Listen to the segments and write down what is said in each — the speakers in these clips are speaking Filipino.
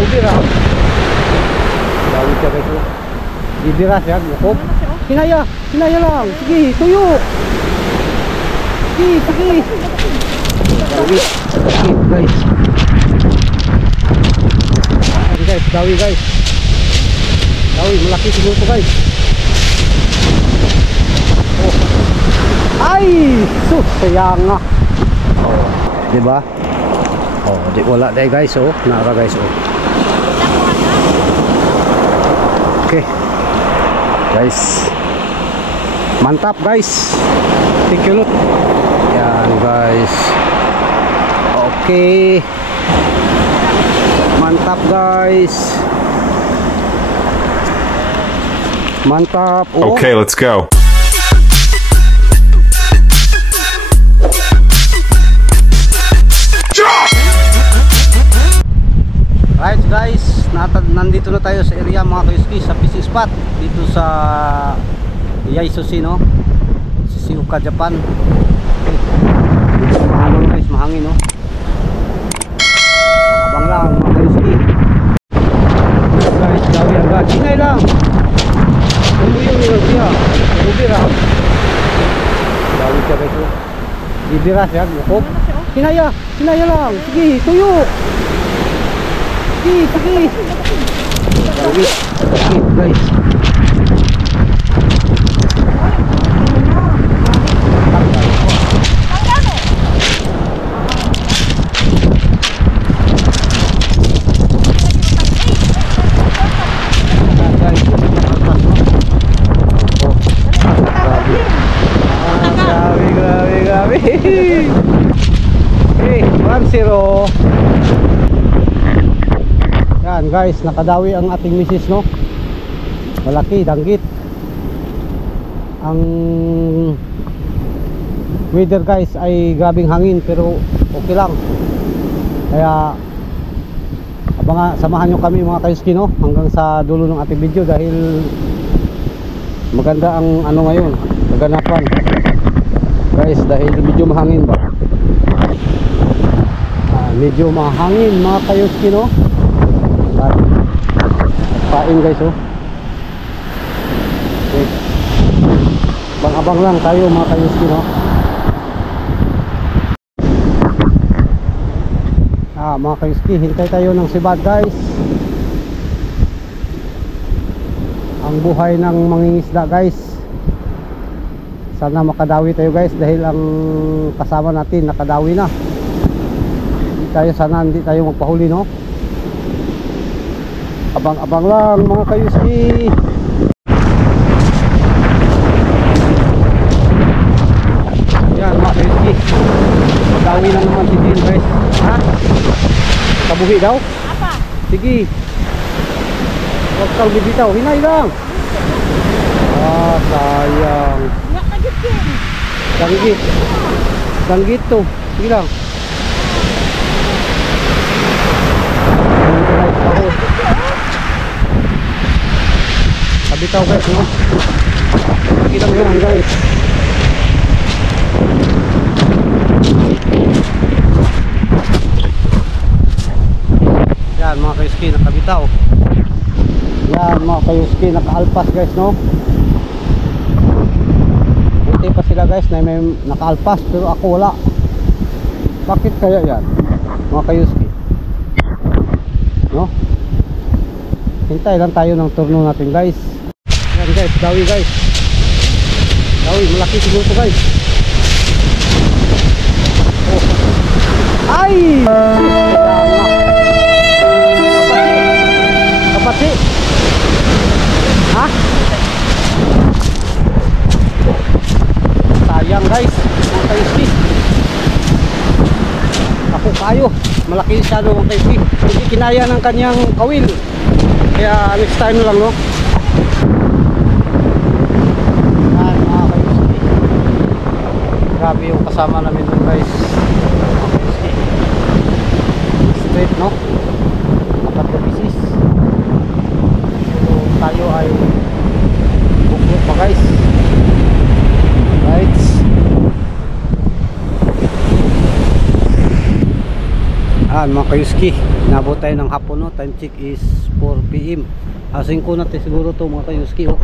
Bibira. Dawit siya guys. Bibira siya. Bukop. Kinaya. Kinaya lang. Sige, tuyo. Sige, sige. Dawit. Sige guys. Ayan guys, dawi guys. Dawi, malaki siguro ito guys. Oh. Ay! Sus, sayang nga. Oh, diba? Oh, di wala dahil guys, oh. Nara guys, oh. Okay. Guys. Mantap guys. Thank you, Lord. Yan guys. Okay. Mantap guys. Mantap. Oh. Okay, let's go. Right guys, nandito na tayo sa area mga kayuski, sa fishing spot dito sa Yaesusi, no? Shizuoka, Japan. Okay. Mahangin guys, mahangin, no? Abang lang mga kayuski. Guys, dawi agad. Ingay lang. Tumuyong yung siya. Bibira. Dawi siya guys, oh. Bibira siya, bukop. Kinaya. Kinaya lang. Sige, tuyo. Sige, sige. Dawit. Sige guys. Grabe. Okay, 1-0. Yan guys, nakadawi ang ating misis, no? Malaki, danggit. Ang weather guys ay grabing hangin pero okay lang. Kaya samahan nyo kami mga kayuski, no? Hanggang sa dulo ng ating video dahil maganda ang ano ngayon, kaganapan guys, dahil medyo mahangin ba? Medyo mahangin mga kayuski, no? At pain guys, oh. Okay. Abang-abang lang tayo mga kayuski, no? Mga kayuski, hintay tayo ng sibad guys. Ang buhay ng mangingisda guys. Sana makadawi tayo guys dahil ang kasama natin nakadawi na. Sana hindi tayo magpahuli, no? Abang-abang lang mga kayuski. Yan mga kayuski, madawi lang naman si Din guys. Ha? Kabuhi daw? Apa? Sige. Huwag kang bibitaw, hinay lang. Sayang. Danggit. Danggit to. Sige lang. Kabitaw guys, no? Sige lang yan guys. Yan mga kayuski, nakabitaw. Yan mga kayuski, nakaalpas guys, no? Buti pa sila guys na may nakaalpas pero ako wala. Bakit kaya yan mga kayuski, no? Hintay lang tayo ng turno natin guys. Yan guys, dawi guys. Dawi, malaki siguro ito guys. Oh. Ay! Kapati. Ha? Sayang guys, mga kayuski. Ako kayo, malaki siya mga kayuski. Hindi kinaya ng kanyang kawil. Kaya next time lang, no? Yan mga kayuski. Grabe yung kasama namin doon guys. Straight, no? Apat na pieces. So tayo ay bukbuk pa guys. Right. Yan mga kayuski, nabot tayo ng hapon, no? Time check is 4 PM. Asing ko natin siguro to mga kayuski, oh.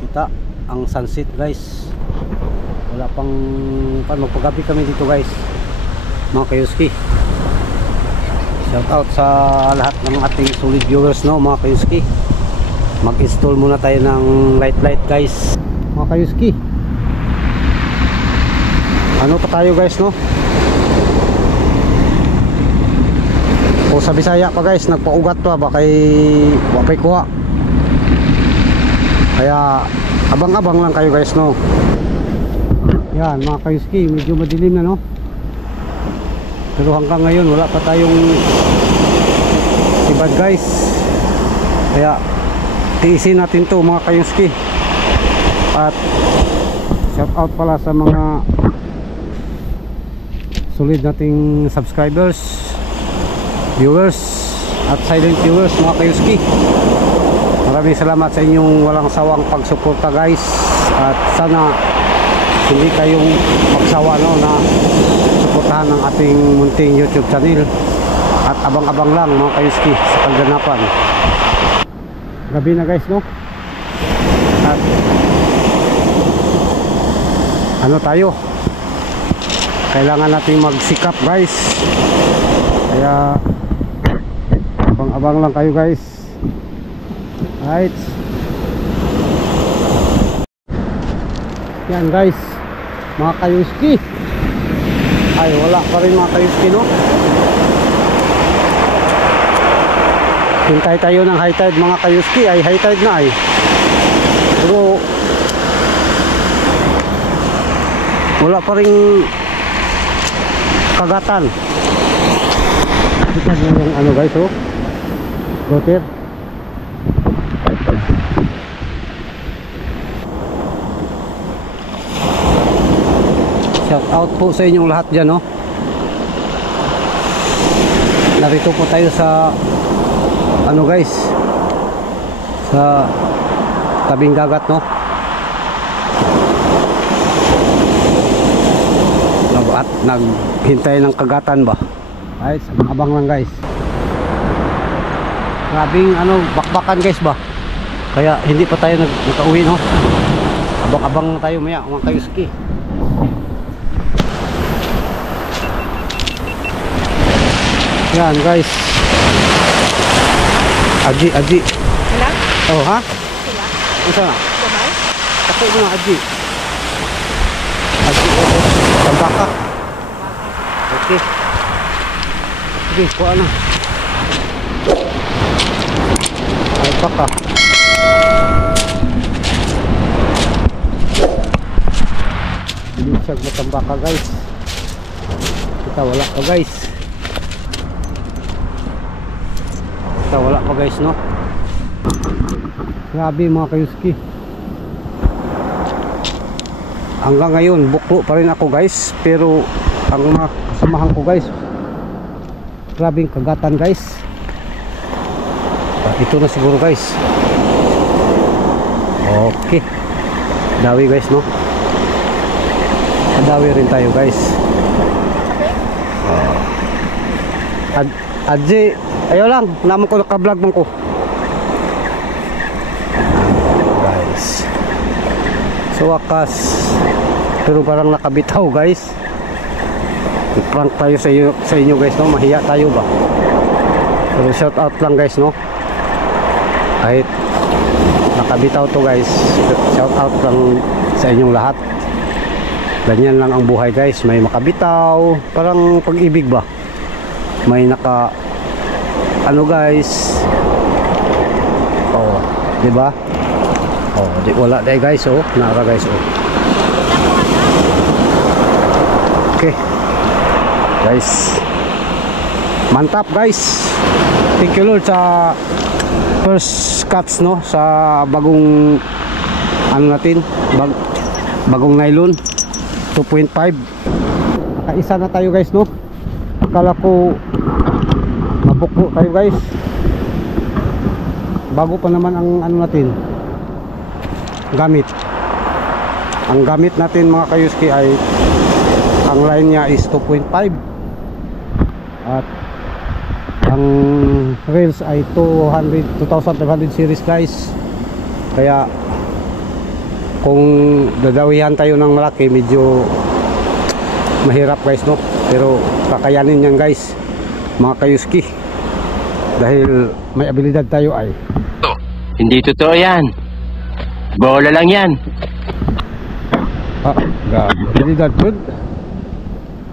Kita ang sunset guys. Wala pang magpagabi kami dito guys mga kayuski. Shout out sa lahat ng ating solid viewers, no mga kayuski. Mag install muna tayo ng light guys mga kayuski. Ano pa tayo guys, no? O sa Bisaya pa guys, nagpaugat pa ba kay wapay kuha. Kaya abang-abang lang kayo guys, no? Yan mga kayuski, medyo madilim na, no? Pero hanggang ngayon wala pa tayong sibad guys. Kaya tiisin natin to mga kayuski. At shout out pala sa mga solid nating subscribers, viewers at silent viewers mga kayuski. Maraming salamat sa inyong walang sawang pagsuporta guys. At sana hindi kayong magsawa, no, na suportahan ng ating munting YouTube channel. At abang-abang lang mga kayuski sa pagganapan. Gabi na guys, no? At ano tayo, kailangan natin magsikap guys. Kaya abang-abang lang kayo guys. Right. Yan guys mga kayuski. Ay wala pa rin mga kayuski, no? Hintay tayo ng high tide mga kayuski. Ay high tide na ay. Pero wala pa rin kagatan. Kita nyo yung ano guys, oh, goter. Shout out po sa inyong lahat dyan, no? Narito po tayo sa ano guys, sa tabing dagat, no? At naghintay ng kagatan ba? Ay, abang lang guys. Grabing ano, bakbakan guys ba? Kaya hindi pa tayo nakauwi, no? Abang-abang tayo maya mga kayuski. Yan guys. Aji. Sila? Oh ha? Sila? Ano na? Kumay? Ako na Aji. Aji, tambaka. Okay. Sige, kuha na. Alpaka. Hindi siya matambaka guys. Kita wala pa guys. Kita wala pa guys, no? Grabe mga kayuski. Hanggang ngayon buklo pa rin ako guys. Pero ang mga kasamahan ko guys, grabing kagatan guys. Ito na siguro guys. Okay, dawi guys, no? Dawi rin tayo guys. Adji, ayo lang, naman ko naka-vlog man ko guys. So wakas, pero parang nakabitaw guys. I-prank tayo sa inyo guys, no? Mahiya tayo ba? Pero shout out lang guys, no? Kahit nakabitaw to guys, shout out lang sa inyong lahat. Ganyan lang ang buhay guys. May makabitaw, parang pag-ibig ba? May naka ano guys. Oh, di ba? Oh, di wala dai guys, oh. Nara guys, oh. Okay. Guys, mantap guys. Thank you Lord sa first catch, no, sa bagong ano natin, bagong nylon 2.5. Nakaisa na tayo guys, no? Akala ko mabuklo tayo guys. Bago pa naman ang ano natin, gamit. Ang gamit natin mga kayuski ay ang line niya is 2.5 at ang rails ay 2500 series guys. Kaya kung dadawihan tayo ng malaki medyo mahirap guys, no? Pero kakayanin yan guys mga kayuski, dahil may abilidad tayo ay. Hindi totoo yan, bola lang yan. Grabe, abilidad good,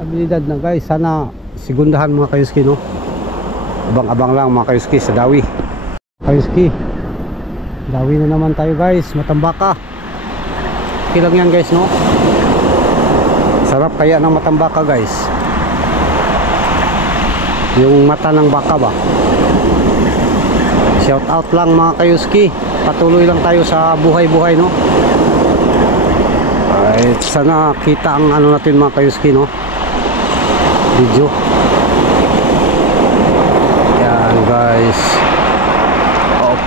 abilidad na guys. Sana sigundahan mga kayuski, no? Abang-abang lang mga kayuski sa dawi. Kayuski, dawi na naman tayo guys, matambaka. Okay lang yan guys, no? Sarap kaya ng matambaka guys, yung mata ng baka ba. Shout out lang mga kayuski, patuloy lang tayo sa buhay-buhay, no? Ay, sana kita ang ano natin mga kayuski, no? Video. Yan guys.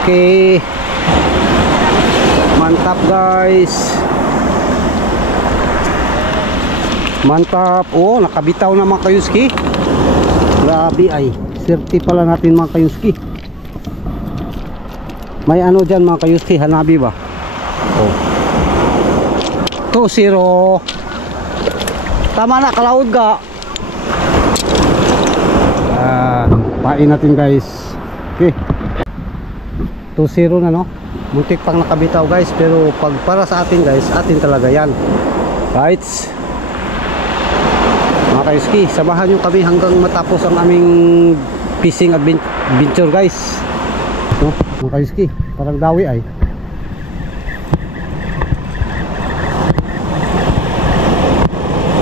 Okay, mantap guys, mantap. Oh, nakabitaw na mga kayuski. Grabe ay, safety pala natin mga kayuski. May ano dyan mga kayuski, hanabi ba? Oh, 2-0. Tama na, kalaod ka. Pain natin guys. Okay, 2-0 na, no? Muntik pang nakabitaw guys, pero pag para sa atin guys, atin talaga yan. Right? Mga kayuski, samahan nyo kami hanggang matapos ang aming fishing adventure guys, no? Mga kayuski, parang dawi ay.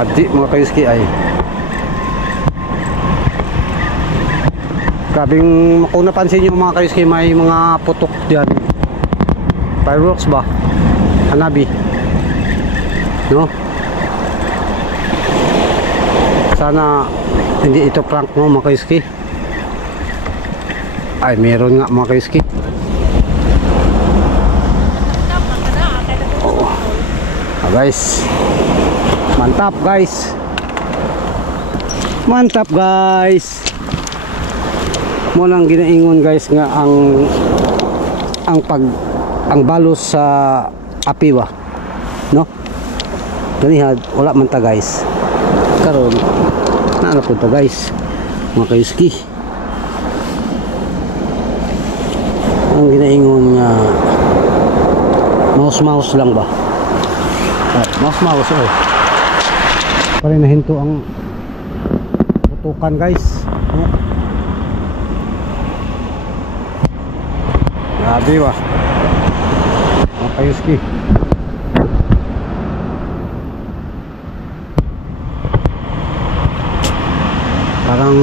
Adi mga kayuski ay. Grabing, kung napansin nyo mga kayuski, may mga putok dyan. Fireworks ba? Hanabi, no? Sana hindi ito prank mo mga kayuski. Ay, meron nga mga kayuski. Oh. Guys, mantap guys, mantap guys. Mo nang ginaingon guys nga ang balos sa api ba, no? Ganihad wala man ta guys. Karon naano po ta guys mga kayuski. Ang ginaingon nga mouse lang ba? Mouse oh. Pare na hinto ang putukan guys, no? Grabe ba mga kayuski. Parang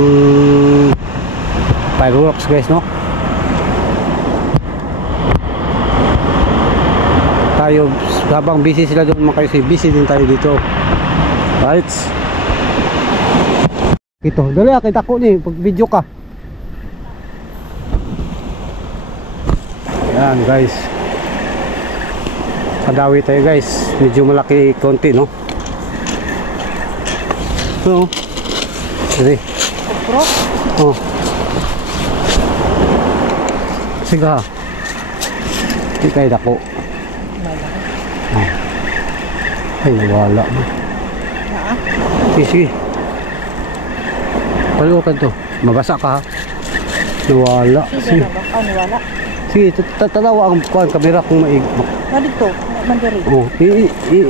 fireworks guys, no? Tayo habang busy sila doon mga kayuski, busy din tayo dito. Right? Ito, dali kita ko ni pag video ka. Yan guys, kadawi tayo guys, medyo malaki konti, no? So, sige. Oh, sige ha, hindi kayo dako. Ay, nawala mo. Sige, palukan to, mabasa ka ha. Nawala. Sige, nawala. Sige, tatalawa ang kuhan kamera kung maig. Dito, mandiri. Oh,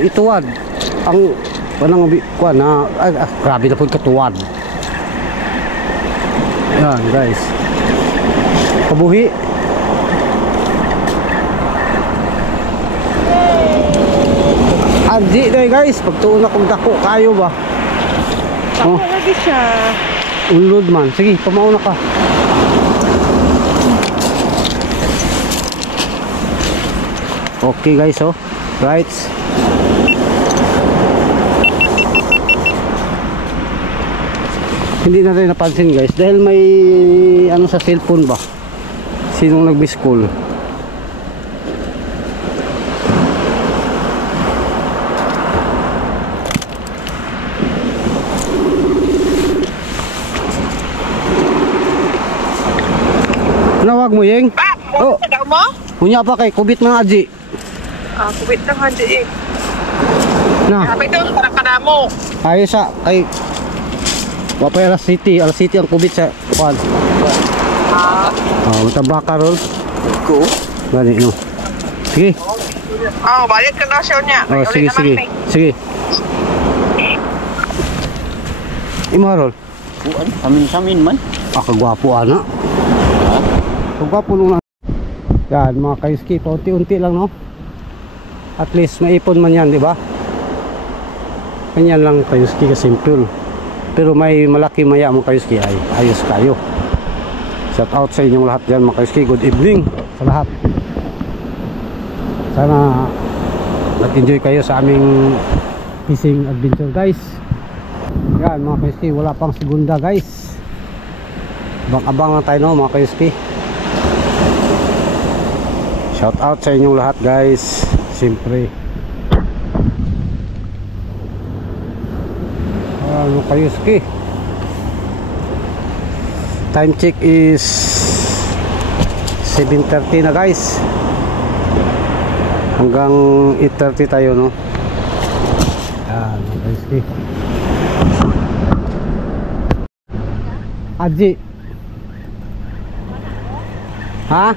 ituwad ang panang kuhan na grabe na po katuwad. Yan guys, kabuhi. Ardi na guys, pagtuon akong dako kayo ba? Oh, lagi siya. Unlod man. Sige, pamauna ka. Okay guys, oh. Right. Hindi natin napansin guys dahil may ano sa cellphone ba? Sinong nag-miss-call? Manawag mo yeng. Oh, Daw mo? kunya pa kay kubit mga aji. Kubit lang handi eh. Na, Sabi doon, para ka na mo. ayos sa kay wapay Alas City ang kubit sa kuan. Matambaka ron. Ko? Gani no. Sige. Balik ka na siya niya. Oh, sige, sige. Sige. Imarol. Kuan, samin man. Kagwapo ana. Kagwapo nung yan mga kayuski, paunti-unti lang no. At least maipon man yan, di ba? Ganyan lang kayuski, kasimple. Pero may malaki maya mga kayuski ay ayos kayo. Shout out sa inyong lahat dyan mga kayuski. Good evening sa lahat. Sana nag-enjoy kayo sa aming fishing adventure guys. Yan mga kayuski, wala pang segunda guys. Abang-abang lang tayo no mga kayuski. Shout out sa inyong lahat guys. Siyempre ano kayuski, time check is 7:30 na guys. Hanggang 8:30 tayo no. Yan mga kayuski. Aji. Ha?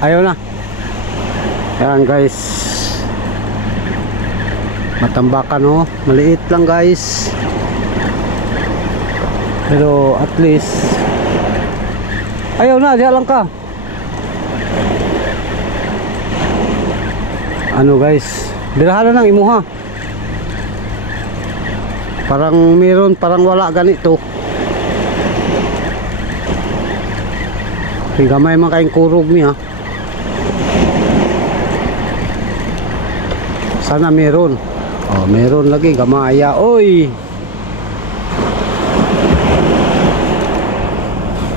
Ayaw na. Yan guys. Matambakan no. Maliit lang guys. Pero at least ayaw na, diyan lang ka. Ano guys, birahan na ng imuha. Parang meron, parang wala ganito. Gamay man kayong kurog niya. Sana meron. Oh, meron lagi gamaya. Oy.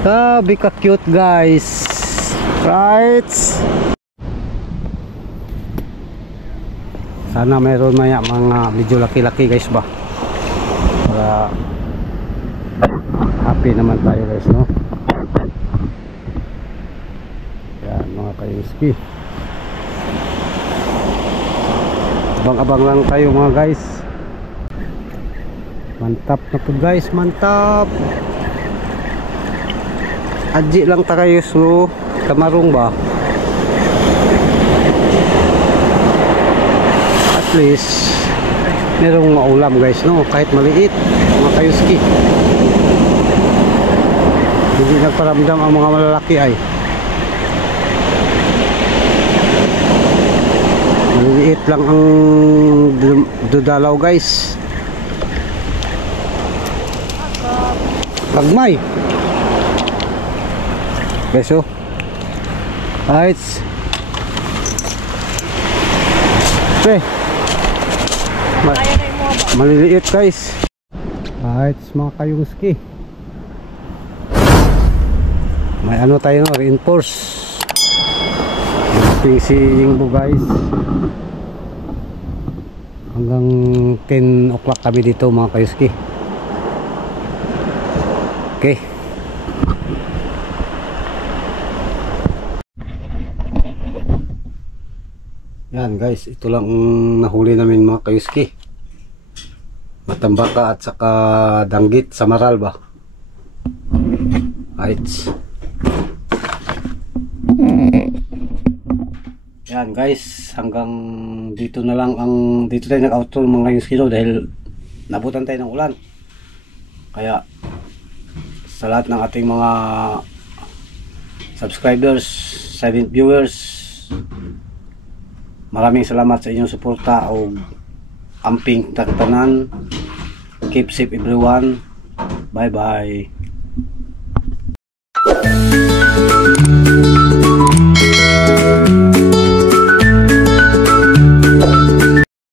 Sabi ka cute guys. Right. Sana meron maya mga medyo laki-laki guys ba. Para happy naman tayo guys no. Yan mga kayuski. Abang-abang lang tayo mga guys. Mantap na po guys, mantap. Aji lang tayo so kamarong ba. At least merong maulam guys no, kahit maliit mga kayuski. Hindi nagparamdam ang mga malalaki ay. Maliit lang ang dudalaw guys. Pagmay guys oh. Right. Maliliit guys. Right mga kayuski. May ano tayo no, reinforce. Si Yingbo guys. Hanggang 10 o'clock kami dito mga kayuski. Okay. Yan guys, ito lang nahuli namin mga kayuski. Matambaka at saka danggit sa maral ba. Right. Yan guys, hanggang dito na lang dito tayo nag-outro mga kayuski dahil nabutan tayo ng ulan. Kaya sa lahat ng ating mga subscribers, silent viewers, maraming salamat sa inyong suporta o amping taktanan. Keep safe everyone. Bye bye.